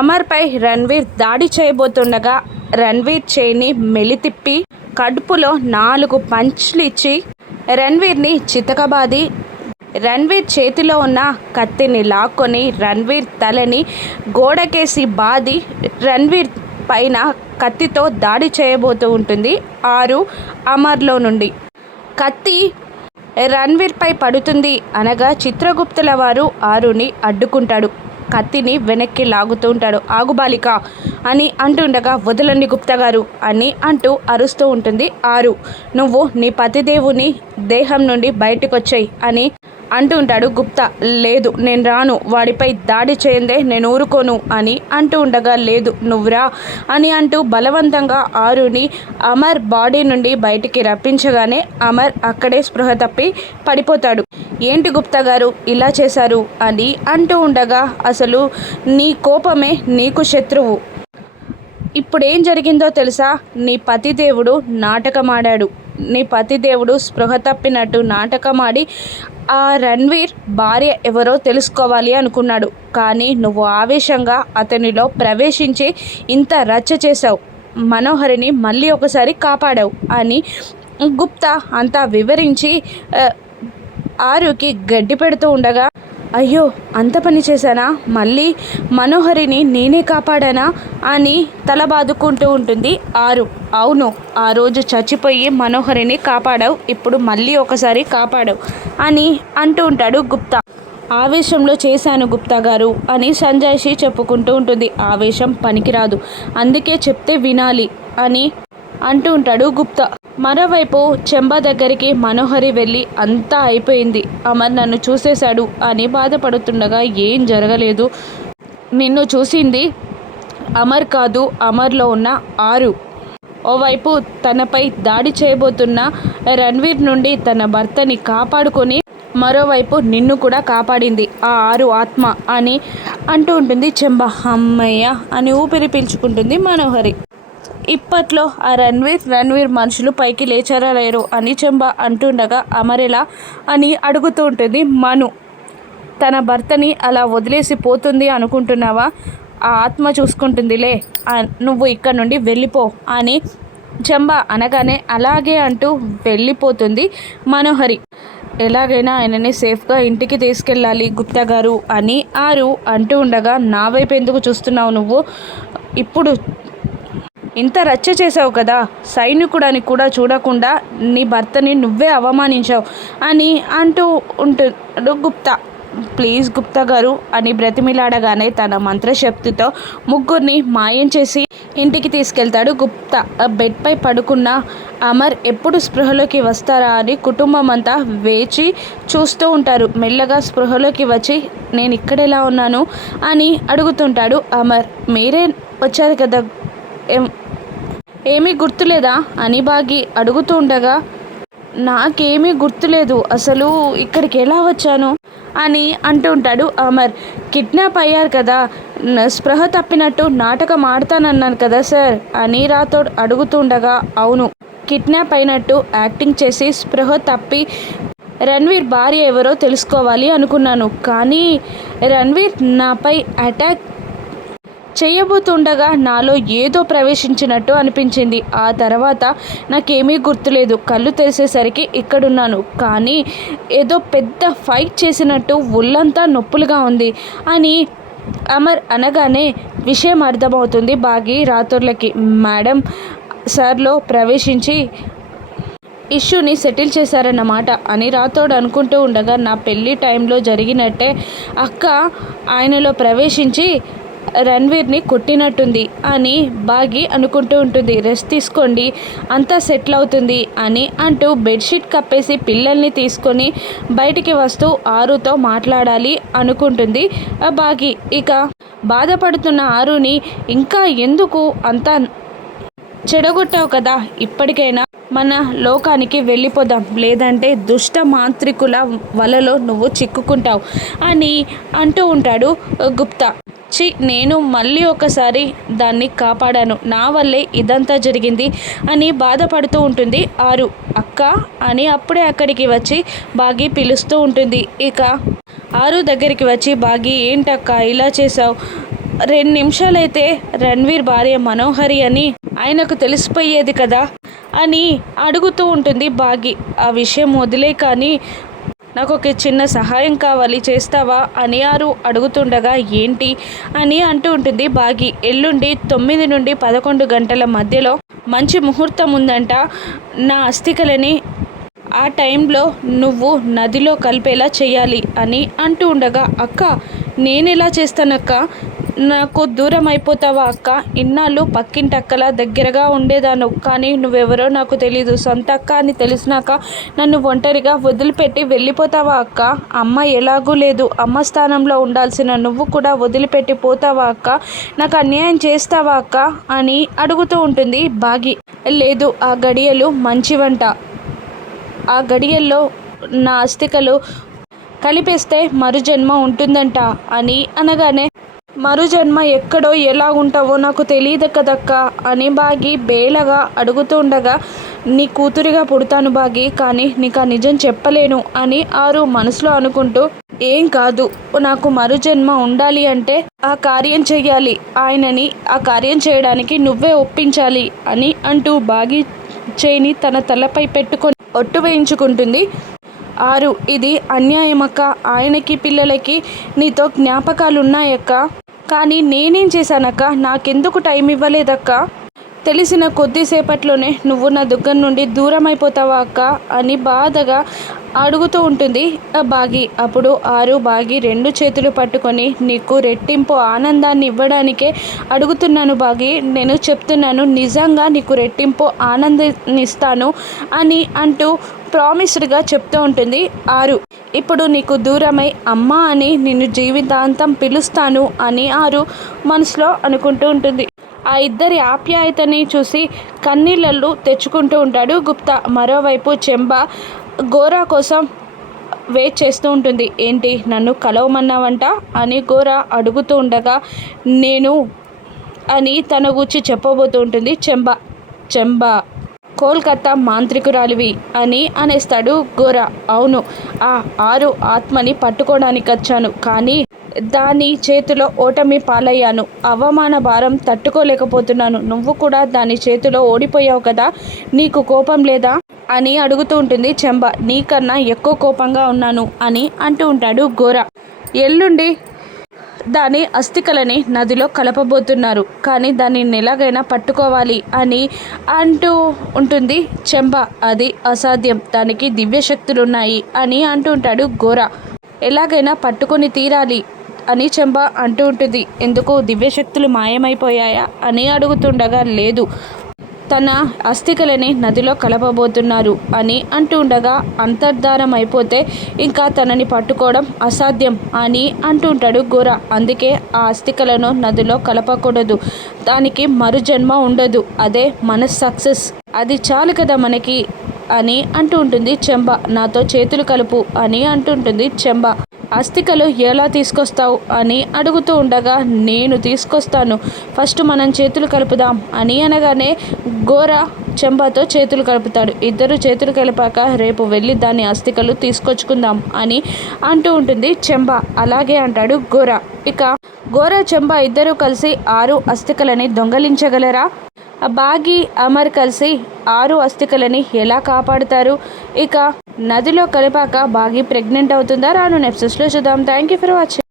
అమర్పై రణ్వీర్ దాడి చేయబోతుండగా రణ్వీర్ చేయిని మెలితిప్పి కడుపులో నాలుగు పంచ్లు ఇచ్చి రణ్వీర్ని చితకబాది. రణ్వీర్ చేతిలో ఉన్న కత్తిని లాక్కొని రణ్వీర్ తలని గోడకేసి బాది. రణ్వీర్ పైన కత్తితో దాడి చేయబోతూ ఉంటుంది ఆరు అమర్లో నుండి. కత్తి రణ్వీర్పై పడుతుంది అనగా చిత్రగుప్తుల వారు ఆరుని అడ్డుకుంటాడు. కత్తిని వెనక్కి లాగుతూ ఉంటాడు. ఆగుబాలిక అని అంటుండగా వదలండి గుప్తా గారు అని అంటూ అరుస్తూ ఉంటుంది ఆరు. నువ్వు నీ పతిదేవుని దేహం నుండి బయటకు వచ్చాయి అని అంటూ ఉంటాడు గుప్తా లేదు నేను రాను వాడిపై దాడి చేయందే నేను ఊరుకోను అని అంటూ ఉండగా లేదు నువ్వురా అని అంటూ బలవంతంగా ఆరుని అమర్ బాడీ నుండి బయటికి రప్పించగానే అమర్ అక్కడే స్పృహ తప్పి పడిపోతాడు. ఏంటి గుప్తా గారు ఇలా చేశారు? అని అంటూ ఉండగా అసలు నీ కోపమే నీకు శత్రువు. ఇప్పుడేం జరిగిందో తెలుసా? నీ పతిదేవుడు నాటకమాడాడు. నీ పతిదేవుడు స్పృహ తప్పినట్టు నాటకమాడి ఆ రణ్వీర్ భార్య ఎవరో తెలుసుకోవాలి అనుకున్నాడు. కానీ నువ్వు ఆవేశంగా అతనిలో ప్రవేశించి ఇంత రచ్చ చేశావు. మనోహరిని మళ్ళీ ఒకసారి కాపాడావు అని గుప్తా అంతా వివరించి ఆరుకి గడ్డి పెడుతూ ఉండగా అయ్యో అంత పని చేశానా? మళ్ళీ మనోహరిని నేనే కాపాడానా? అని తల బాదుకుంటూ ఉంటుంది ఆరు. అవును ఆ రోజు చచ్చిపోయి మనోహరిని కాపాడావు ఇప్పుడు మళ్ళీ ఒకసారి కాపాడావు అని అంటూ ఉంటాడు గుప్తా. ఆవేశంలో చేశాను గుప్తా గారు అని సంజయ్షి చెప్పుకుంటూ ఉంటుంది. ఆవేశం పనికిరాదు అందుకే చెప్తే వినాలి అని అంటూ ఉంటాడు గుప్తా. మరోవైపు చెంబ దగ్గరికి మనోహరి వెళ్ళి అంతా అయిపోయింది. అమర్ నన్ను చూసేశాడు అని బాధపడుతుండగా ఏం జరగలేదు. నిన్ను చూసింది అమర్ కాదు అమర్లో ఉన్న ఆరు. ఓవైపు తనపై దాడి చేయబోతున్న రణ్వీర్ నుండి తన భర్తని కాపాడుకొని మరోవైపు నిన్ను కూడా కాపాడింది ఆ ఆరు ఆత్మ అని అంటూ ఉంటుంది చెంబ. అమ్మయ్య అని ఊపిరి పీల్చుకుంటుంది మనోహరి. ఇప్పట్లో ఆ రణ్వీర్ రణ్వీర్ మనుషులు పైకి లేచారా లేరు అని చెంబ అంటుండగా అమరెలా అని అడుగుతూ ఉంటుంది. మను తన భర్తని అలా వదిలేసి పోతుంది అనుకుంటున్నావా? ఆ ఆత్మ చూసుకుంటుందిలే నువ్వు ఇక్కడ నుండి వెళ్ళిపో అని చెంబ అనగానే అలాగే అంటూ వెళ్ళిపోతుంది మనోహరి. ఎలాగైనా ఆయనని సేఫ్గా ఇంటికి తీసుకెళ్ళాలి గుప్తా గారు అని ఆరు అంటూ ఉండగా నా వైపు ఎందుకు చూస్తున్నావు నువ్వు? ఇప్పుడు ఇంత రచ్చ చేసావు కదా సైనికుడని కూడా చూడకుండా నీ భర్తని నువ్వే అవమానించావు అని అంటూ ఉంటున్నాడు గుప్తా. ప్లీజ్ గుప్తా గారు అని బ్రతిమిలాడగానే తన మంత్రశక్తితో ముగ్గురిని మాయం చేసి ఇంటికి తీసుకెళ్తాడు గుప్తా. బెడ్పై పడుకున్న అమర్ ఎప్పుడు స్పృహలోకి వస్తారా అని కుటుంబం అంతా వేచి చూస్తూ ఉంటారు. మెల్లగా స్పృహలోకి వచ్చి నేను ఇక్కడ ఎలా ఉన్నాను? అని అడుగుతుంటాడు అమర్. మీరే వచ్చారు కదా ఏమీ గుర్తులేదా? అని బాగి అడుగుతూ ఉండగా నాకేమీ గుర్తులేదు. అసలు ఇక్కడికి ఎలా వచ్చాను? అని అంటుంటాడు అమర్. కిడ్నాప్ అయ్యారు కదా. స్పృహ తప్పినట్టు నాటకం ఆడతానన్నాను కదా సార్ అని రాథోడ్ అడుగుతుండగా అవును. కిడ్నాప్ అయినట్టు యాక్టింగ్ చేసి స్పృహ తప్పి రణ్వీర్ భార్య ఎవరో తెలుసుకోవాలి అనుకున్నాను. కానీ రణ్వీర్ నాపై అటాక్ చేయబోతుండగా నాలో ఏదో ప్రవేశించినట్టు అనిపించింది. ఆ తర్వాత నాకేమీ గుర్తులేదు. కళ్ళు తెరిసేసరికి ఇక్కడున్నాను. కానీ ఏదో పెద్ద ఫైట్ చేసినట్టు ఒళ్ళంతా నొప్పులుగా ఉంది అని అమర్ అనగానే విషయం అర్థమవుతుంది బాగి రాత్రులకి మేడం సార్లో ప్రవేశించి ఇష్యూని సెటిల్ చేశారన్నమాట అని రాతోడు అనుకుంటూ ఉండగా నా పెళ్ళి టైంలో జరిగినట్టే అక్క ఆయనలో ప్రవేశించి రణ్వీర్ని కొట్టినట్టుంది అని బాగి అనుకుంటూ ఉంటుంది. రెస్ట్ తీసుకోండి అంతా సెటిల్ అవుతుంది అని అంటూ బెడ్షీట్ కప్పేసి పిల్లల్ని తీసుకొని బయటికి వస్తూ ఆరుతో మాట్లాడాలి అనుకుంటుంది బాగి. ఇక బాధపడుతున్న ఆరుని ఇంకా ఎందుకు అంతా చెడగొట్టావు కదా ఇప్పటికైనా మన లోకానికి వెళ్ళిపోదాం. లేదంటే దుష్ట మాంత్రికుల వలలో నువ్వు చిక్కుకుంటావు అని అంటూ ఉంటాడు గుప్తా. చి నేను మళ్ళీ ఒకసారి దాన్ని కాపాడాను. నా వల్లే ఇదంతా జరిగింది అని బాధపడుతూ ఉంటుంది ఆరు. అక్క అని అప్పుడే అక్కడికి వచ్చి బాగి పిలుస్తూ ఉంటుంది. ఇక ఆరు దగ్గరికి వచ్చి బాగి ఏంటక్క ఇలా చేసావు రెండు నిమిషాలైతే రణ్వీర్ భార్య మనోహరి అని ఆయనకు తెలిసిపోయేది కదా? అని అడుగుతూ ఉంటుంది బాగి. ఆ విషయం వదిలే కానీ నాకు ఒక చిన్న సహాయం కావాలి చేస్తావా? అని ఆరు అడుగుతుండగా ఏంటి? అని అంటూ ఉంటుంది బాగి. ఎల్లుండి తొమ్మిది నుండి పదకొండు గంటల మధ్యలో మంచి ముహూర్తం ఉందంట. నా అస్థికలని ఆ టైంలో నువ్వు నదిలో కలిపేలా చేయాలి అని అంటూ ఉండగా అక్క నేను ఎలా చేస్తానక్క? నాకు దూరం అయిపోతావా అక్క? ఇన్నాళ్ళు పక్కింటక్కల దగ్గరగా ఉండేదాను కానీ నువ్వెవరో నాకు తెలీదు. సొంత అక్క అని తెలిసినాక నన్ను ఒంటరిగా వదిలిపెట్టి వెళ్ళిపోతావా అక్క? అమ్మ ఎలాగూ లేదు. అమ్మ స్థానంలో ఉండాల్సిన నువ్వు కూడా వదిలిపెట్టి పోతావా అక్క? నాకు అన్యాయం చేస్తావా అక్క? అని అడుగుతూ ఉంటుంది బాగి. లేదు ఆ గడియలు మంచివంట. ఆ గడియల్లో నా అస్థికలు కలిపేస్తే మరుజన్మ ఉంటుందంట అని అనగానే మరుజన్మ ఎక్కడో ఎలా ఉంటావో నాకు తెలియదు అని బాగి బేలగా అడుగుతుండగా నీ కూతురిగా పుడతాను బాగి కానీ నీకు ఆ నిజం చెప్పలేను అని ఆరు మనసులో అనుకుంటూ ఏం కాదు నాకు మరుజన్మ ఉండాలి అంటే ఆ కార్యం చెయ్యాలి ఆయనని ఆ కార్యం చేయడానికి నువ్వే ఒప్పించాలి అని అంటూ బాగి చేయిని తన తలపై పెట్టుకొని ఒట్టు వేయించుకుంటుంది. ఆరు ఇది అన్యాయమక్క ఆయనకి పిల్లలకి నీతో జ్ఞాపకాలు ఉన్నాయక్క కానీ నేనేం చేశానక్క? నాకెందుకు టైం ఇవ్వలేదక్క? తెలిసిన కొద్దిసేపట్లోనే నువ్వు నా దగ్గర నుండి దూరం అయిపోతావా అక్క? అని బాధగా అడుగుతూ ఉంటుంది బాగి. అప్పుడు ఆరు బాగి రెండు చేతులు పట్టుకొని నీకు రెట్టింపు ఆనందాన్ని ఇవ్వడానికే అడుగుతున్నాను బాగి. నేను చెప్తున్నాను నిజంగా నీకు రెట్టింపు ఆనందాన్ని ఇస్తాను అని అంటూ ప్రామిస్డ్గా చెప్తూ ఉంటుంది. ఆరు ఇప్పుడు నీకు దూరమై అమ్మ అని నిన్ను జీవితాంతం పిలుస్తాను అని ఆరు మనసులో అనుకుంటూ ఉంటుంది. ఆ ఇద్దరి ఆప్యాయతని చూసి కన్నీళ్ళల్లో తెచ్చుకుంటూ ఉంటాడు గుప్తా. మరోవైపు చెంబ గోరా కోసం వెయిట్ చేస్తూ ఉంటుంది. ఏంటి నన్ను కలవమన్నావంట? అని గోరా అడుగుతూ ఉండగా నేను అని తన గురించి చెప్పబోతూ ఉంటుంది చెంబ. చెంబ కోల్కతా మాంత్రికురాలివి అని అనేస్తాడు గోర. అవును ఆ ఆరు ఆత్మని పట్టుకోవడానికి వచ్చాను కానీ దాని చేతిలో ఓటమి పాలయ్యాను. అవమాన భారం తట్టుకోలేకపోతున్నాను. నువ్వు కూడా దాని చేతిలో ఓడిపోయావు కదా నీకు కోపం లేదా? అని అడుగుతూ ఉంటుంది చెంబ. నీకన్నా ఎక్కువ కోపంగా ఉన్నాను అని అంటూ ఉంటాడు గోర. ఎల్లుండి దాని అస్థికలని నదిలో కలపబోతున్నారు. కానీ దాన్ని ఎలాగైనా పట్టుకోవాలి అని అంటూ ఉంటుంది చెంబ అది అసాధ్యం. దానికి దివ్యశక్తులు ఉన్నాయి అని అంటూ ఉంటాడు గోర ఎలాగైనా పట్టుకొని తీరాలి అని చెంబ అంటూ ఉంటుంది. ఎందుకు? దివ్యశక్తులు మాయమైపోయాయా అని అడుగుతుండగా లేదు. తన అస్థికలని నదిలో కలపబోతున్నారు అని అంటుండగా అంతర్ధానం అయిపోతే ఇంకా తనని పట్టుకోవడం అసాధ్యం అని అంటుంటాడు గోర. అందుకే ఆ అస్థికలను నదిలో కలపకూడదు. దానికి మరుజన్మ ఉండదు. అదే మన సక్సెస్. అది చాలు కదా మనకి అని అంటూ ఉంటుంది చెంబ. నాతో చేతులు కలుపు అని అంటుంటుంది చెంబ. అస్థికలు ఎలా తీసుకొస్తావు అని అడుగుతూ ఉండగా నేను తీసుకొస్తాను. ఫస్ట్ మనం చేతులు కలుపుదాం అని అనగానే గోర చెంబతో చేతులు కలుపుతాడు. ఇద్దరు చేతులు కలిపాక రేపు వెళ్ళి దాని అస్థికలు తీసుకొచ్చుకుందాం అని అంటూ ఉంటుంది చెంబ. అలాగే అంటాడు గోర. ఇక గోర చెంబ ఇద్దరూ కలిసి ఆరు అస్థికలని దొంగలించగలరా? బాగి అమర్ కలిసి ఆరు అస్థికలని ఎలా కాపాడుతారు? ఇక నదిలో కలిపాక బాగి ప్రెగ్నెంట్ అవుతుందా? రాను నెప్సెస్లో చూద్దాం. Thank you for watching